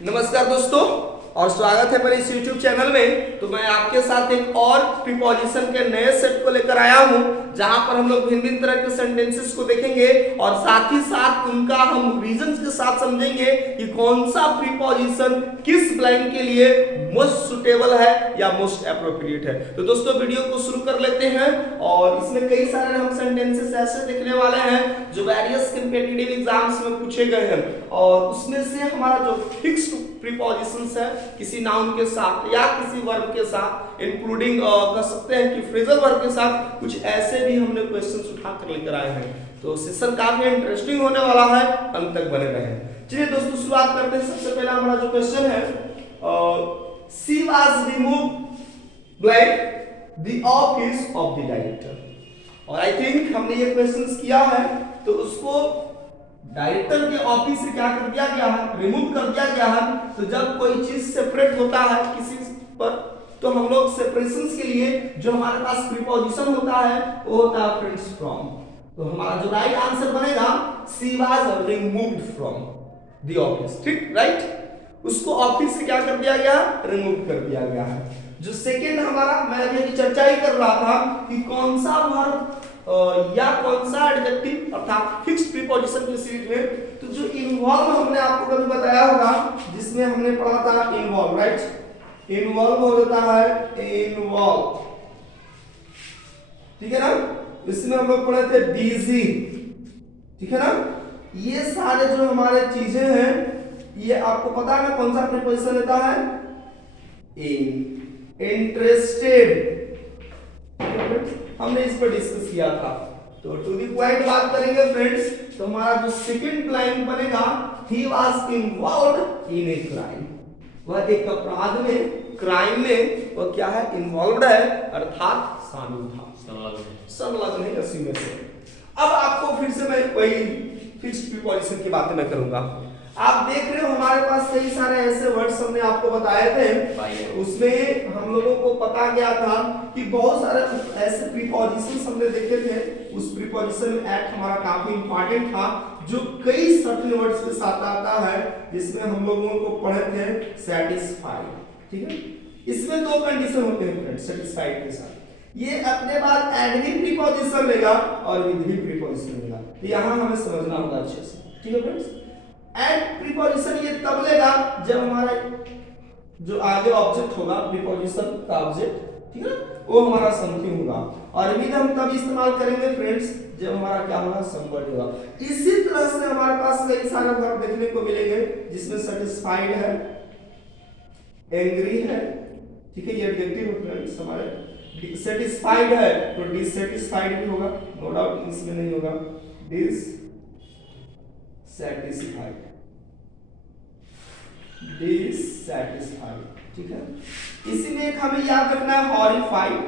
नमस्कार दोस्तों और स्वागत है मेरे इस YouTube चैनल में। तो मैं आपके साथ एक और प्रीपोजिशन के नए सेट को लेकर आया हूं, जहां पर हम लोग भिन्न भिन्न तरह के सेंटेंसेस को देखेंगे और साथ ही साथ उनका हम रीजंस के साथ समझेंगे कि कौन सा प्रीपोजिशन किस ब्लैंक के लिए मोस्ट सुटेबल है या मोस्ट एप्रोप्रिएट है। तो दोस्तों वीडियो को शुरू कर लेते हैं और इसमें कई सारे हम सेंटेंसेस ऐसे देखने वाले हैं जो वेरियस कॉम्पिटिटिव एग्जाम्स में पूछे गए हैं और उसमें से हमारा जो फिक्स्ड प्रीपोजिशंस है किसी नाउन के साथ या किसी वर्ब के साथ इंक्लूडिंग कर सकते हैं कि फ्रेजल वर्ब के साथ कुछ ऐसे भी हमने क्वेश्चंस उठा कर लेकर आए हैं। तो सेशन काफी इंटरेस्टिंग होने वाला है, अंत तक बने रहें। चलिए दोस्तों शुरुआत करते हैं। सबसे पहला हमारा जो क्वेश्चन है she was removed blank the office of the director. और आई थिंक हमने ये क्वेश्चंस किया है तो उसको डायरेक्टर के ऑफिस से क्या कर दिया गया है, रिमूव कर दिया गया है। तो जब कोई चीज सेपरेट होता है किसी पर तो हम लोग सेपरेशंस के लिए जो हमारे पास प्रीपोजिशन होता है वो होता है फ्रेंड्स फ्रॉम। तो हमारा जो राइट आंसर बनेगा she was removed from the office. ठीक राइट, उसको ऑफिस से क्या कर दिया गया, रिमूव कर दिया गया है। जो सेकंड हमारा मैं अभी चर्चा ही कर रहा था कि कौन सा वर्ब या कौन सा एडजेक्टिव अर्थात फिक्स्ड प्रीपोजिशन की सीरीज में तो जो इन्वॉल्व हमने आपको कभी बताया होगा जिसमें हमने पढ़ा था इन्वॉल्व, राइट। इन्वॉल्व हो जाता है इन्वॉल्व, ठीक है ना। इसमें हम लोग पढ़े थे बिजी, ठीक है ना। ये सारे जो हमारे चीजें हैं ये आपको पता है ना कौन सा प्रीपोजिशन लेता है, इंटरेस्टेड। हमने इस पर डिस्कस किया था। तो टू द पॉइंट बात करेंगे फ्रेंड्स तो हमारा जो सेकंड लाइन बनेगा he was involved in a crime. वह एक अपराध में, क्राइम में वह क्या है, इन्वॉल्वड है अर्थात शामिल था, संलग्न है इसी में से। अब आपको फिर से मैं वही फिक्स्ड प्रीपोजिशन की बातें मैं करूंगा। आप देख रहे हो हमारे पास कई सारे ऐसे वर्ड्स हमने आपको बताए थे, उसमें हम लोगों को पता गया था कि बहुत सारे ऐसे प्रीपोजिशंस हमने देखे थे। उस प्रीपोजिशन में एट हमारा काफी इंपॉर्टेंट था जो कई सर्टेन वर्ड्स के साथ आता है, जिसमें हम लोगों को पढ़े थे सेटिस्फाइड, ठीक है। इसमें दो कंडीशन होते हैं फ्रेंड्स सेटिस्फाइड के साथ, ये अपने बाद एड भी प्रीपोजिशन लेगा और विद भी प्रीपोजिशन लेगा। तो यहां हमें समझना होगा अच्छे से, ठीक है फ्रेंड्स। एड प्रीपोजिशन ये तब लेगा जब हमारा जो आगे ऑब्जेक्ट होगा प्रीपोजिशन का ऑब्जेक्ट, ठीक है, वो हमारा समथिंग होगा। और विद हम तब इस्तेमाल करेंगे फ्रेंड्स जब हमारा क्या होगा, समबडी होगा। इसी तरह से हमारे पास कई सारे वर्ब देखने को मिलेंगे जिसमें सेटिस्फाइड है, एंग्री है, ठीक है, ये एडजेक्टिव है फ्रेंड्स। हमारे सेटिस्फाइड है तो डिससेटिस्फाइड भी होगा, नो डाउट इसमें नहीं होगा, डिससेटिस्फाइड, डिससेटिस्फाइड, ठीक है। इसी में एक हमें याद रखना है हॉरिफाइड,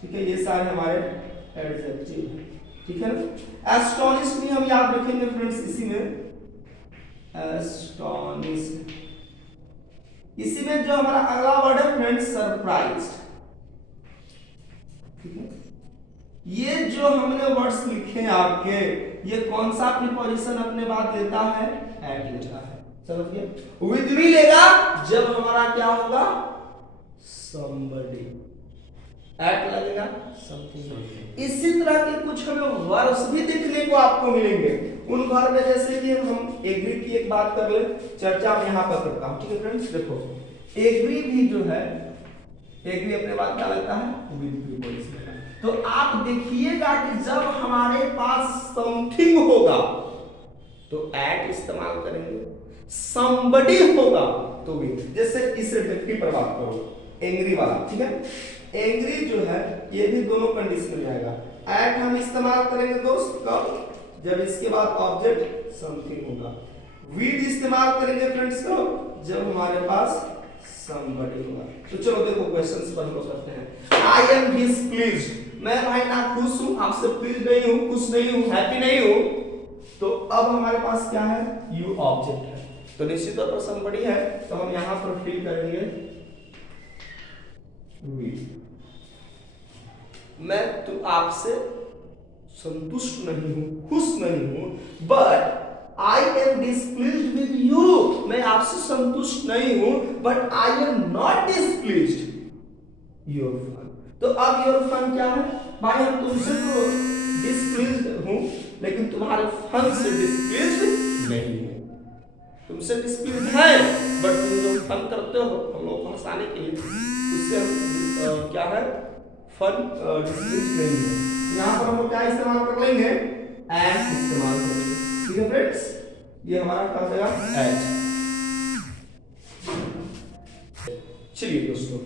ठीक है, ये सारे हमारे एडजेक्टिव हैं, ठीक है ना। एस्टोनिश्ड भी हम याद रखेंगे फ्रेंड्स इसी में, एस्टोनिश्ड। इसी में जो हमारा अगला वर्ड है फ्रेंड्स सरप्राइज्ड, ठीक है। ये जो हमने वर्ड्स लिखे हैं आपके, ये कौन सा प्रीपोजिशन अपने बाद लेता है, एट लेता है, समझ गए। विद भी लेगा जब हमारा क्या होगा, somebody, एट लगेगा समथिंग। इसी तरह के कुछ हमें वर्ब्स भी देखने को आपको मिलेंगे। उन वर्ब में जैसे कि हम एग्री की एक बात कर ले, चर्चा में यहां पर करता हूं, ठीक है फ्रेंड्स। देखो एग्री भी जो है, एग्री अपने बाद क्या लेता है, विद प्रीपोजिशन। तो आप देखिएगा कि जब हमारे पास समथिंग होगा तो एट इस्तेमाल करेंगे, somebody होगा तो भी। जैसे इस एडजेक्टिव पर बात करो, एंग्री वाला, ठीक है। एंग्री जो है ये भी दोनों कंडीशन में आएगा। एट हम इस्तेमाल करेंगे दोस्त कब, जब इसके बाद ऑब्जेक्ट समथिंग होगा। विद इस्तेमाल करेंगे फ्रेंड्स कब, जब हमारे पास somebody होगा। तो चलो देखो क्वेश्चंस पर हम लोग करते हैं। आई एम डिसप्लीज्ड, मैं भाई ना खुश हूं, आपसे प्लीज नहीं हूं, खुश नहीं हूं, हैप्पी नहीं हूं। तो अब हमारे पास क्या है, यू ऑब्जेक्ट है, तो निश्चित तौर पर somebody है, तो हम यहां पर फिल करेंगे we। मैं तो आपसे संतुष्ट नहीं हूं, खुश नहीं हूं, but I am displeased with you, मैं आपसे आपसे संतुष्ट नहीं हूं, but I am not displeased your fun. तो अब योर फन क्या है भाई, हम तुमसे तो डिस्प्लीज्ड हूं, लेकिन तुम्हारे फन से डिस्प्लीज्ड नहीं हूं। तुमसे डिस्प्लीज्ड है, बट तुम जो फन करते हो हम लोग को हंसाने के लिए, उससे हम क्या है फन डिस्प्लीज्ड नहीं है। यहाँ पर हम लोग क्या इस्तेमाल कर लेंगे, एट इस्तेमाल करेंगे। ठीक है फ्रेंड्स, ये हमारा क्या हो जाएगा एट। चलिए दोस्तों,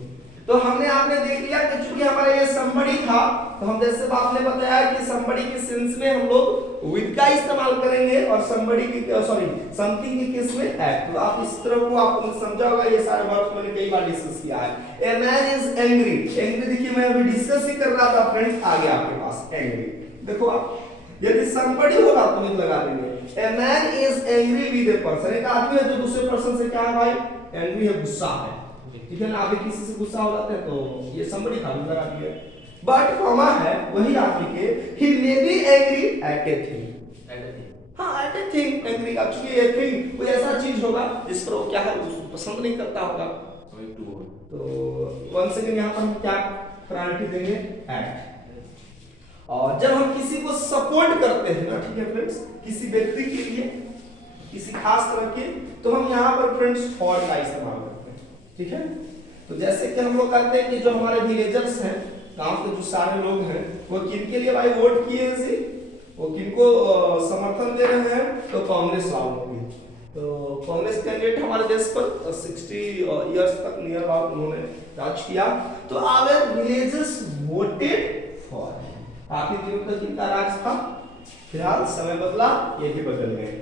तो हमने आपने देख लिया कि चूंकि हमारा ये somebody था, तो हम जैसे आपने बताया कि somebody के सेंस में हम लोग with का इस्तेमाल करेंगे और somebody की सॉरी समथिंग के केस में at। तो आप इस तरह को आपने समझा होगा, ये सारे वर्ड्स मैंने कई बार डिस्कस किया है। A man is angry, angry देखिए मैं अभी डिस्कस ही कर रहा था फ्रेंड्स, आ गया आपके पास angry। देखो आप यदि somebody होगा तो with लगा देंगे। A man is angry with a person, एक आदमी है जो दूसरे पर्सन से क्या है भाई, angry है, गुस्सा है। ठीक है ना, आप किसी से गुस्सा हो जाते हैं तो ये somebody का लगा दिया। बट कॉमा है वही आदमी के, he may be angry at a thing। हाँ at a thing angry का, चूंकि ये thing कोई ऐसा चीज होगा जिस पर वो क्या है उसको पसंद नहीं करता होगा, तो वन सेकंड यहाँ पर हम क्या प्रायोरिटी देंगे at। और जब हम किसी को सपोर्ट करते हैं ना, ठीक है फ्रेंड्स, किसी व्यक्ति के लिए किसी खास तरह के, तो हम यहाँ पर फ्रेंड्स फॉर का इस्तेमाल करते हैं। ठीक है, तो जैसे कि हम लोग करते हैं कि जो हमारे विलेजर्स हैं, गांव के जो सारे लोग हैं, वो किनके लिए भाई वोट किए हैं, वो किनको समर्थन दे रहे हैं, तो कांग्रेस वालों को। तो कांग्रेस कैंडिडेट हमारे देश पर 60 इयर्स तक नियर अबाउट उन्होंने राज किया। तो आवर विलेजर्स वोटेड फॉर, काफी दिनों तक इनका राज था, फिलहाल समय बदला, ये भी बदल गए।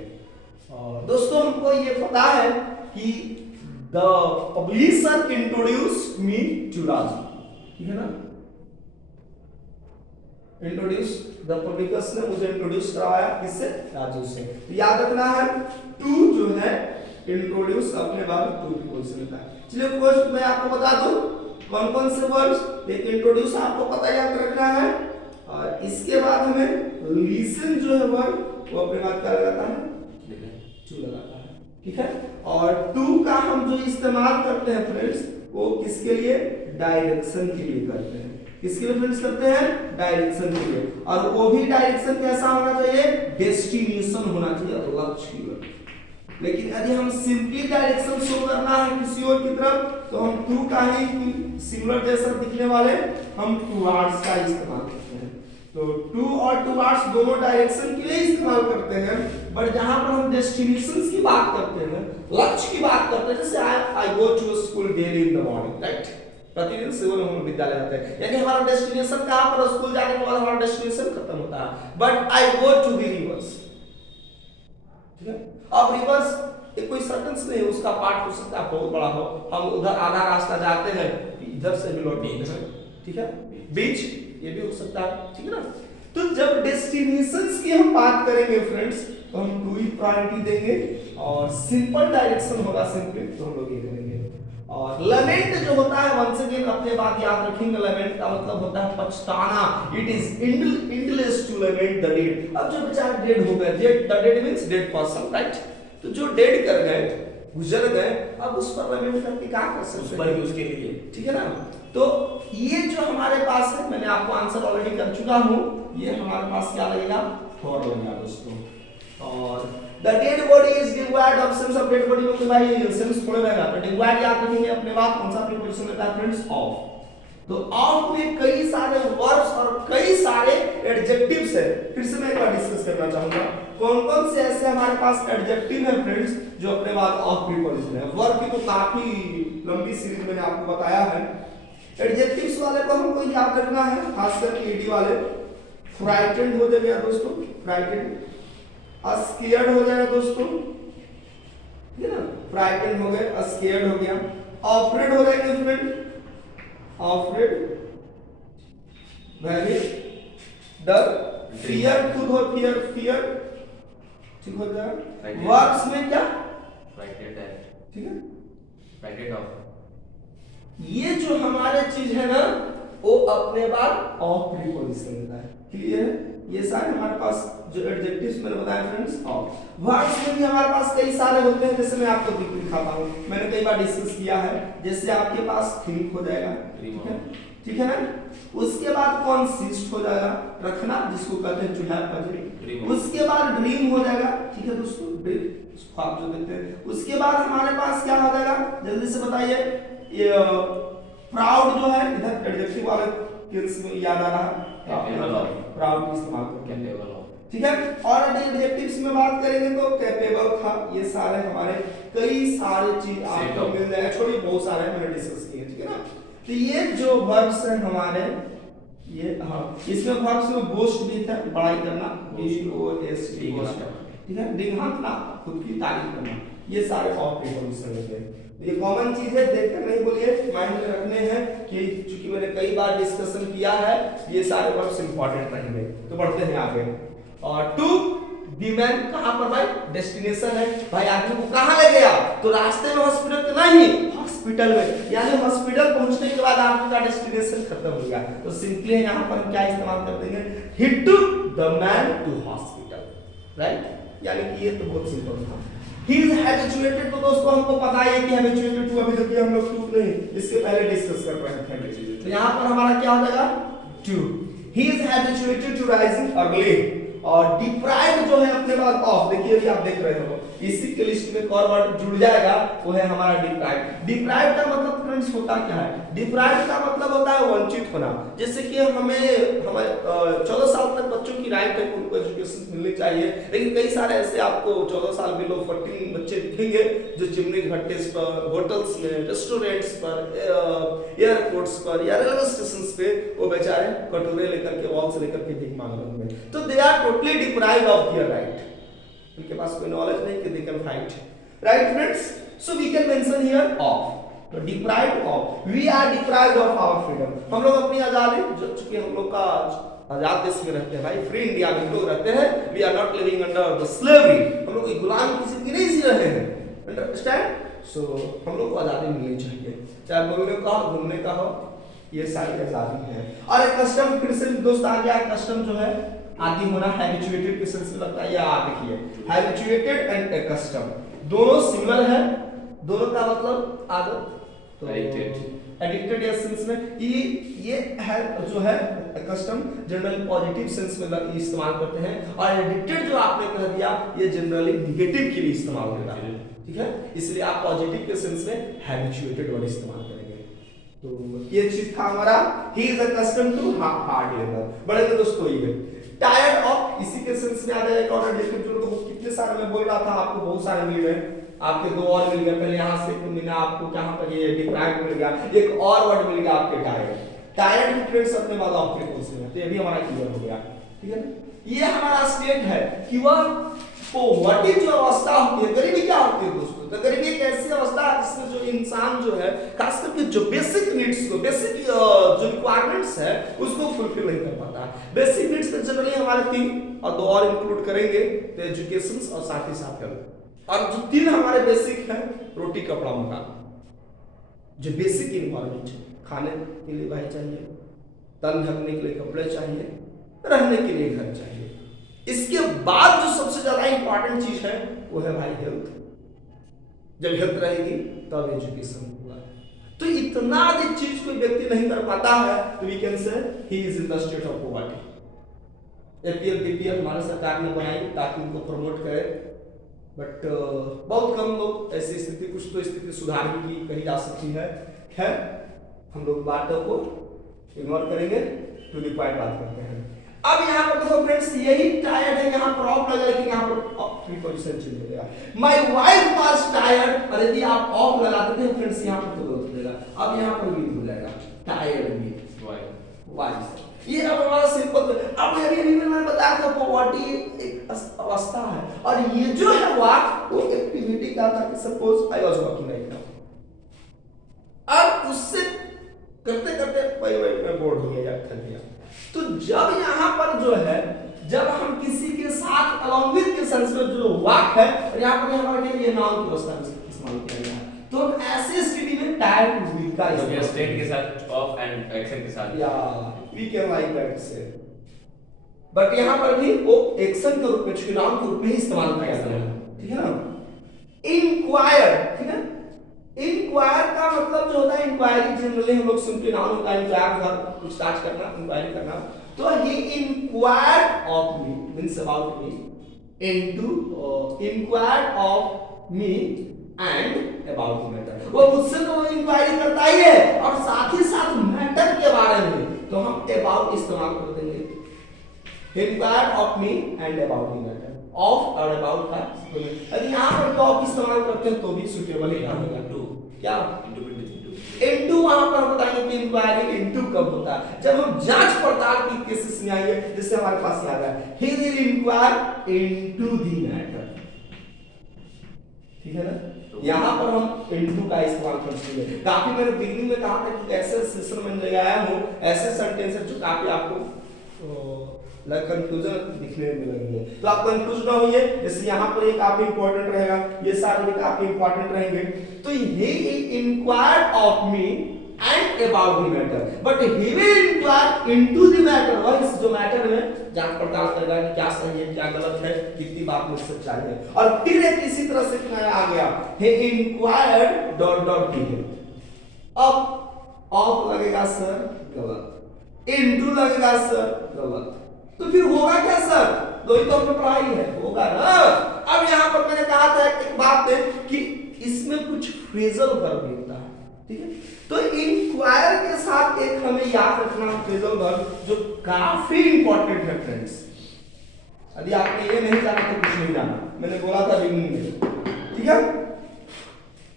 और दोस्तों हमको ये पता है कि the publisher introduced me to Raju, ठीक है ना, इंट्रोड्यूस द पब्लिकर्स ने मुझे इंट्रोड्यूस करवाया, किससे, राजू से। तो याद रखना है टू जो है इंट्रोड्यूस अपने बाद टू की पोजीशन का। चलिए फर्स्ट मैं आपको बता दूं कौन कौन से वर्ड्स, एक इंट्रोड्यूस आपको पता याद रखना है, और इसके बाद हमें लिसन जो है वर्ड वो अपने बाद क्या लगाता है, टू लगाता है। ठीक है, और टू का हम जो इस्तेमाल करते हैं फ्रेंड्स वो किसके लिए, डायरेक्शन के लिए करते हैं। किसके लिए फ्रेंड्स करते हैं, डायरेक्शन के लिए, और वो भी डायरेक्शन कैसा होना चाहिए, डेस्टिनेशन होना चाहिए, लक्ष्य की ओर। लेकिन यदि हम सिंपली डायरेक्शन शो करना है किसी और की तरफ, तो हम टू का ही सिमिलर जैसा दिखने वाले हम टुवर्ड्स का इस्तेमाल करते हैं। तो टू और टुवर्ड्स दोनों डायरेक्शन के लिए इस्तेमाल करते हैं, बट जहां पर हम डेस्टिनेशंस की बात करते हैं, लक्ष्य की बात करते हैं, जैसे I go to school daily in the morning, right, प्रतिदिन सुबह हम विद्यालय जाते हैं, यानी हमारा डेस्टिनेशन कहां पर, स्कूल जाने के बाद हमारा डेस्टिनेशन खत्म होता है। But I go to the reverse, ठीक है, अब रिवर्स एक कोई सर्टेंस नहीं है, उसका पार्ट हो सकता है बहुत बड़ा हो, हम उधर आधा रास्ता जाते हैं, इधर से भी लौटते हैं, ठीक है, बीच ये भी हो सकता है, ठीक है ना। तो जब डेस्टिनेशंस की हम बात करेंगे फ्रेंड्स, तो हम टू ही प्रायोरिटी देंगे, और सिंपल डायरेक्शन होगा सिंपली तो हम लोग ये करेंगे। और लमेंट जो होता है, वंस अगेन अपने बात याद रखेंगे, लमेंट का मतलब होता है पछताना, it is useless to lament the dead. अब जो बेचारा डेड हो गए, dead the dead means dead person, right, तो जो डेड कर गए, गुजर गए, अब उस पर लमेंट करके क्या कर सकते हैं, उसके लिए, ठीक है ना। तो ये जो हमारे पास है, मैंने आपको आंसर ऑलरेडी कर चुका हूं, ये हमारे पास क्या लगेगा, फॉर लगेगा दोस्तों। और the dead body is divide of sense of dead body में कोई भाई सेंस थोड़े रहेगा, तो डिवाइड याद रखेंगे अपने बात, कौन सा प्रीपोजिशन लेता है फ्रेंड्स, ऑफ। तो ऑफ में कई सारे वर्ब्स और कई सारे एडजेक्टिव्स है, फिर से मैं एक बार डिस्कस करना चाहूंगा कौन कौन से ऐसे हमारे पास एडजेक्टिव है फ्रेंड्स जो अपने बाद ऑफ प्रीपोजिशन है। वर्ब की तो काफी लंबी सीरीज मैंने आपको बताया है, एडजेक्टिव्स वाले को हमको याद रखना है, खासकर ईडी वाले। फ्राइटेंड हो जाएगा दोस्तों, फ्राइटेंड, स्केयर्ड हो जाएगा दोस्तों, ठीक है ना, फ्राइटेंड हो गए, स्केयर्ड हो गया, अफ्रेड हो जाएंगे फ्रेंड, अफ्रेड, वेरी, डर, फियर, खुद हो फियर, फियर, ठीक हो जाएगा। वर्ब्स में क्या, फ्राइटेंड है, ठीक है, फ्राइटेंड ऑफ, ये जो हमारे चीज है ना वो अपने बाद ऑफ प्रीपोजिशन लेता है, क्लियर है। ये सारे हमारे पास जो एडजेक्टिव्स मैंने बताया फ्रेंड्स। और वर्ड्स में भी हमारे पास कई सारे होते हैं, जैसे मैं आपको दिखाता हूँ, मैंने कई बार डिस्कस किया है। जैसे आपके पास थिंक हो जाएगा, ठीक है ना। उसके बाद कॉन्सिस्ट हो जाएगा, रखना, जिसको कहते हैं टू हैव पॉजिटिव। उसके बाद ड्रीम हो जाएगा, ठीक है दोस्तों, ख्वाब जो देखते हैं। उसके बाद हमारे पास क्या हो जाएगा, जल्दी से बताइए। ये प्राउड जो है, इधर एडजेक्टिव वाले केस में याद आ रहा है, प्राउड इस्तेमाल करके, ठीक है। और एडजेक्टिव्स में बात करेंगे तो कैपेबल था। ये सारे हमारे कई सारे चीज आपको मिल जाएगा, छोड़िए बहुत सारे मैंने डिस्कस किए, ठीक है ना। तो ये जो वर्ब्स हैं हमारे, ये हाँ, इसमें वर्ब्स में बोस्ट भी था, बड़ाई करना, BOST, ठीक है, दिखाना, खुद की तारीफ करना, ये सारे और प्रीपोजिशन होते हैं। ये कॉमन चीज है, देखकर नहीं बोलिए, माइंड में रखने हैं कि चूंकि मैंने कई बार डिस्कशन किया है, ये सारे वर्ड्स इंपॉर्टेंट रहेंगे। तो बढ़ते हैं आगे। और टू दी मैन कहां पर भाई, डेस्टिनेशन है भाई, आदमी को कहां ले गया, तो रास्ते में हॉस्पिटल तो नहीं, हॉस्पिटल में, यानी हॉस्पिटल पहुंचने के बाद आदमी का डेस्टिनेशन खत्म हो गया। तो सिंपली यहां पर हम क्या इस्तेमाल कर देंगे, he took the man to hospital, right. यानी कि ये तो बहुत सिंपल था। He is habituated, तो दोस्तों हमको पता है कि habituated to, अभी तक हम लोग टू नहीं, इसके पहले डिस्कस कर रहे थे। तो यहाँ पर हमारा क्या हो जाएगा, to. He is habituated to rising early, और deprived जो है अपने बाद ऑफ, देखिए अभी आप देख रहे हो, इसी के लिस्ट में एक और वर्ड जुड़ जाएगा, वो है हमारा डिप्राइव्ड। डिप्राइव्ड का मतलब फ्रेंड्स होता क्या है, डिप्राइव्ड का मतलब होता है वंचित होना। जैसे कि हमें 14 साल तक बच्चों की राइट है, उनको एजुकेशन मिलनी चाहिए, लेकिन कई सारे ऐसे आपको 14 साल बिलो 14 बच्चे दिखेंगे जो चिमनी भट्टे पर, होटल्स में, रेस्टोरेंट्स पर, एयरपोर्ट्स पर या रेलवे स्टेशन पे वो बेचारे कटोरे लेकर के, वॉल से लेकर के भीख मांग रहे होंगे। तो they are totally deprived of their right, उनके पास कोई नॉलेज नहीं कि they can fight, right friends. So we can mention here of, तो deprived of, we are deprived of our freedom. हम लोग अपनी आजादी, चूंकि हम लोग का आजाद देश में रहते हैं भाई, फ्री इंडिया में लोग रहते हैं, we are not living under the slavery, हम लोग गुलामी की जिंदगी नहीं जी रहे हैं, अंडरस्टैंड। सो हम लोग को आजादी मिलनी चाहिए, चाहे बोलने का हो, घूमने का हो, ये सारी आजादी है। और एक कस्टम, फिर से दोस्त आ गया, कस्टम जो है आदि होना, हैबिचुएटेड के सेंस में लगता है, या देखिए हैबिचुएटेड एंड अकस्टम दोनों सिमिलर है, दोनों का मतलब आदत, तो एडिक्टेड या सेंस में ये है जो है अकस्टम जनरली पॉजिटिव सेंस में इस्तेमाल करते हैं, और एडिक्टेड जो आपने कह दिया ये जनरली नेगेटिव के लिए इस्तेमाल होता है, ठीक है। इसलिए आप पॉजिटिव के सेंस में हैबिचुएटेड वर्ड इस्तेमाल करेंगे। तो ये चीज था हमारा, he is accustomed to hard labour. बड़े दोस्तों ये टायर्ड ऑफ, इसी के सेंस में आ जाएगा एक और एडिक्टेड, तो कितने सारे मैं बोल रहा था आपको, बहुत सारे मिल गए, आपके दो और मिल गए, पहले यहाँ से मिला आपको, कहां पर ये डिप्राइव्ड मिल गया, एक और वर्ड मिल गया आपके टायर्ड। टायर्ड भी फ्रेंड्स अपने बाद ऑफ के कोर्स में, तो ये भी हमारा क्लियर हो गया, ठीक है ना। ये हमारा स्टेट है कि वह पोवर्टी जो अवस्था होती है, गरीबी क्या होती है दोस्तों, तो गरीबी एक ऐसी अवस्था है जिसमें जो इंसान जो है खास करके जो बेसिक नीड्स को, बेसिक जो रिक्वायरमेंट्स है उसको फुलफिल नहीं कर पाता है। बेसिक नीड्स में जनरली हमारे 3 और 2 और इंक्लूड करेंगे, तो एजुकेशन और साथ ही साथ हेल्थ। और जो 3 हमारे बेसिक है, रोटी कपड़ा मकान, जो बेसिक इन्वायरमेंट है, खाने के लिए भाई चाहिए, तन ढकने के लिए कपड़े चाहिए, रहने के लिए घर चाहिए। इसके बाद जो सबसे ज्यादा इंपॉर्टेंट चीज है वो है भाई हेल्थ। जब हेल्थ रहेगी तब एजुकेशन होगा। तो इतना अधिक चीज कोई व्यक्ति नहीं कर पाता है, तो we can say he is in the state of poverty. APL BPL हमारे सरकार ने बनाई ताकि उनको प्रमोट करे, बट बहुत कम लोग ऐसी स्थिति, कुछ तो स्थिति सुधार भी की कही जा सकती है। खैर हम लोग बातों को इग्नोर करेंगे, टू द पॉइंट बात करते हैं। अब यहाँ पर देखो फ्रेंड्स, यही टायर्ड है, यहाँ पर ऑफ लगा, लेकिन यहाँ पर प्रीपोजिशन चेंज हो गया। माय वाइफ वाज टायर्ड, और यदि आप ऑफ लगाते थे फ्रेंड्स यहाँ पर तो गलत हो जाएगा, अब यहाँ पर भी हो जाएगा टायर्ड में वाइफ। ये अब हमारा सिंपल, अब अभी मैंने बताया था पॉवर्टी एक अवस्था है, और ये जो है वो एक्टिविटी का था कि suppose I was working right now, अब उससे करते करते भाई मैं बोर्ड हो गया या थक गया। तो जब यहाँ पर जो है, जब हम किसी के साथ अलॉन्ग विद के सेंस में जो वाक है, और यहाँ पर हमारे लिए ये नाउन की अवस्था में इस्तेमाल किया गया है, तो हम ऐसे स्थिति में टायर्ड विद का इस्तेमाल स्टेट के साथ ऑफ एंड एक्शन के साथ, या वी कैन लाइक दैट से बट यहाँ पर भी वो एक्शन के रूप में, चूंकि नाउन के रूप में ही इस्तेमाल किया गया है, ठीक है ना। इंक्वायर, ठीक है, इंक्वायर का मतलब जो होता है इंक्वायरी, जनरली हम लोग सुनते नाउन होता है इंक्वायर, घर पूछताछ करना, इंक्वायरी करना। तो he enquired of me means about me, into enquired of me and about matter, वो मुझसे तो इंक्वायरी करता ही है और साथ ही साथ मैटर के बारे में, तो हम अबाउट इस्तेमाल कर देंगे। Inquired of me and about me matter, of और अबाउट का यदि यहाँ पर भी ऑफ इस्तेमाल करते हैं तो भी सुटेबल ही रहेगा। टू क्या इनटू, वहां पर हम बताएंगे कि इंक्वायरी इनटू कब होता है, जब हम जांच पड़ताल की केसेस में आएंगे, जिससे हमारे पास याद है he will inquire into the matter, ठीक है ना। यहाँ पर हम इनटू का इस्तेमाल करते हैं। काफी मैंने बिगिनिंग में कहा था कि ऐसे सेशन में ले आया हूँ ऐसे सेंटेंस जो काफी आपको कंफ्यूजन दिखने में लगेंगे, तो आप कंफ्यूज ना होइए। जैसे यहाँ पर एक काफी इंपॉर्टेंट रहेगा, ये सारे भी काफी इंपॉर्टेंट रहेंगे। तो he inquired of me and about the matter, but he will inquire into the matter, वह इस जो मैटर में जांच पड़ताल करेगा कि क्या सही है क्या गलत है, कितनी बात में सच्चाई है। और फिर एक इसी तरह से नया आ गया, he inquired dot dot D है। अब ऑफ लगेगा सर गलत, इनटू लगेगा सर गलत, तो फिर होगा क्या सर, दो ही तो अपने पढ़ाई है, होगा ना। अब यहाँ पर मैंने कहा था एक बात है कि इसमें कुछ फ्रेजल वर्ब भी होता है, ठीक है। तो इंक्वायर के साथ एक हमें याद रखना फ्रेजल वर्ब जो काफी इंपॉर्टेंट है फ्रेंड्स। यदि आपने ये नहीं जाना तो कुछ नहीं जाना, मैंने बोला था बिगिनिंग में, ठीक है।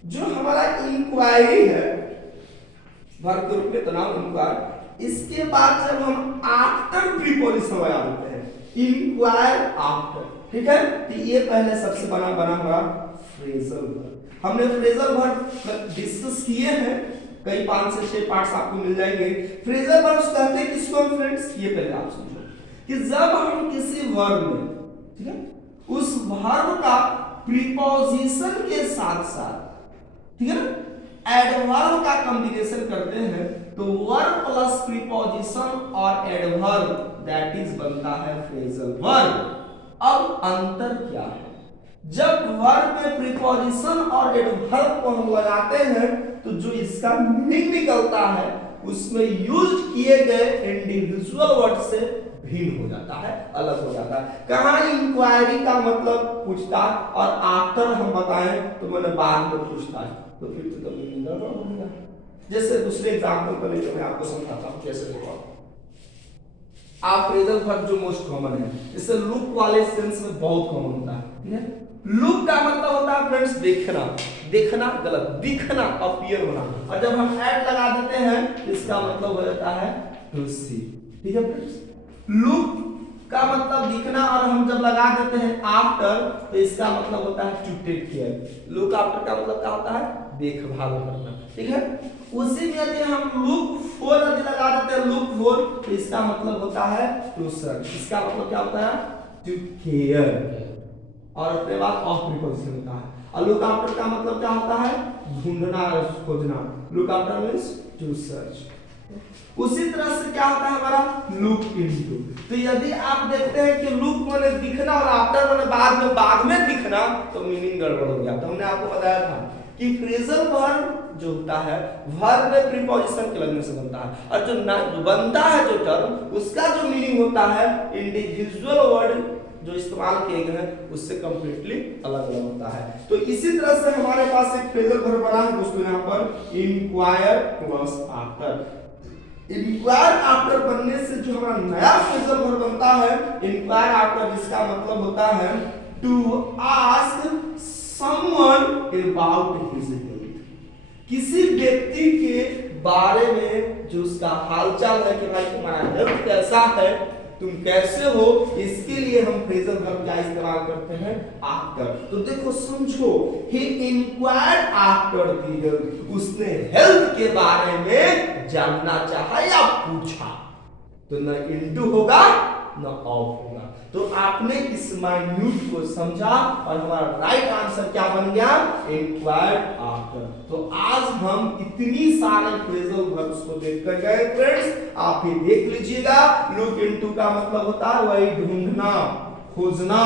जो हमारा इंक्वायरी है वर्ब के रूप में, तो नाम इंक्वायर, इसके बाद जब हम आफ्टर प्रीपोजिशन लगा देते हैं, इंक्वायर आफ्टर, ठीक है, तो ये पहले सबसे बना हमारा फ्रेजल वर्ब। हमने फ्रेजल वर्ब डिस्कस किए हैं, कई 5 से 6 पार्ट्स आपको मिल जाएंगे। फ्रेजल वर्ब्स कहते हैं किसको हम फ्रेंड्स, ये पहले आप समझो कि जब हम किसी वर्ब में, ठीक है, उस वर्ब का प्रीपोजिशन के साथ साथ, ठीक है ना, एडवर्ब का कॉम्बिनेशन करते हैं, तो वर्ब प्लस प्रीपोजिशन और एडवर्ब दैट इज बनता है फ्रेजल वर्ब। अब अंतर क्या है, जब वर्ब में प्रीपोजिशन और एडवर्ब को हम लगाते हैं तो जो इसका मीनिंग निकलता है उसमें यूज किए गए इंडिविजुअल वर्ड से भिन्न हो जाता है, अलग हो जाता है। कहाँ इंक्वायरी का मतलब पूछताछ और आफ्टर हम बताएं तो मैंने बाद में पूछताछ, तो फिर तो मीनिंग गड़बड़ हो गया। जैसे दूसरे एग्जांपल पर लेकर मैं आपको समझाता हूं कैसे। देखो आप फ्रेजल वर्ब जो मोस्ट कॉमन है, इससे लुक वाले सेंस में बहुत कॉमन होता है, ठीक है। लुक का मतलब होता है फ्रेंड्स देखना, देखना गलत, दिखना, अपीयर होना, और जब हम ऐड लगा देते हैं इसका मतलब हो जाता है टू सी, ठीक है फ्रेंड्स। लुक का मतलब दिखना, और हम जब लगा देते हैं आफ्टर तो इसका मतलब होता है to take care. Look after का मतलब क्या होता है, देखभाल करना, ठीक है। उसी में यदि हम लुक फॉर यदि लगा देते हैं लुक फॉर, तो इसका मतलब होता है टू सर्च, इसका मतलब क्या होता है टू केयर, और उसके बाद ऑफ प्रीपोजिशन होता है। और लुक आफ्टर का मतलब क्या होता है, ढूंढना, खोजना। Look after means to search. उसी तरह से क्या होता है हमारा लुक इनटू। तो यदि आप देखते हैं कि लुक माने दिखना और आफ्टर माने बाद में दिखना, तो मीनिंग गड़बड़ हो गया। तो हमने आपको बताया था कि फ्रेजल वर्ब जो होता है वर्ब में प्रीपोजिशन के लगने से बनता है, और जो बनता है जो टर्म, उसका जो मीनिंग होता है इंडिविजुअल वर्ड जो इस्तेमाल किए गए हैं उससे कंप्लीटली अलग अलग होता है। तो इसी तरह से हमारे पास एक फ्रेजल वर्ब बना है दोस्तों, यहाँ पर inquire plus after. Inquire after बनने से जो हमारा नया फ्रेजल वर्ब बनता है इंक्वायर आफ्टर, जिसका मतलब होता है to ask someone about his health, किसी व्यक्ति के बारे में जो उसका हालचाल है कि भाई तुम्हारा हेल्थ कैसा है, तुम कैसे हो, इसके लिए हम फ्रेजल वर्ब का इस्तेमाल करते हैं आफ्टर। तो देखो समझो, he inquired after the health, उसने हेल्थ के बारे में जानना चाहा या पूछा, तो न इनटू होगा न ऑफ होगा। तो आपने इस माइन्यूट को समझा और हमारा राइट आंसर क्या बन गया? Inquired after. तो आज हम इतनी सारे फ्रेजल वर्ब्स को देख कर गए फ्रेंड्स, आप ही देख लीजिएगा। लुक इनटू का मतलब होता है वही ढूंढना, खोजना,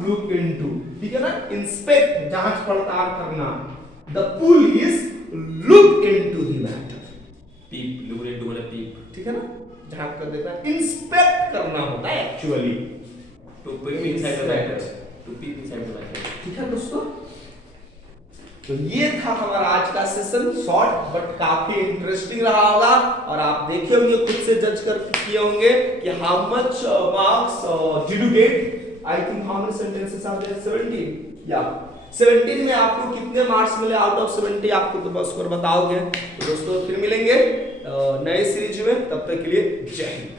लुक इनटू, ठीक है ना? इंस्पेक्ट, जांच पड़ताल करना। The police look into the matter. Peep, look into मतलब पीप, ठीक है ना? झांक कर देखना, इंस्पेक्ट करना होता है actually. To peep inside the matter, to peep inside the matter. ठीक है दोस्तों, तो ये था हमारा आज का सेशन, शॉर्ट बट काफी इंटरेस्टिंग रहा होगा और आप देखे होंगे, खुद से जज कर किए होंगे कि how much marks did you get. I think how many sentences are there? 17 या 17 में आपको कितने मार्क्स मिले आउट ऑफ 70, आपको तो बस स्कोर बताओगे। तो दोस्तों फिर मिलेंगे नए सीरीज में, तब तक के लिए जय हिंद।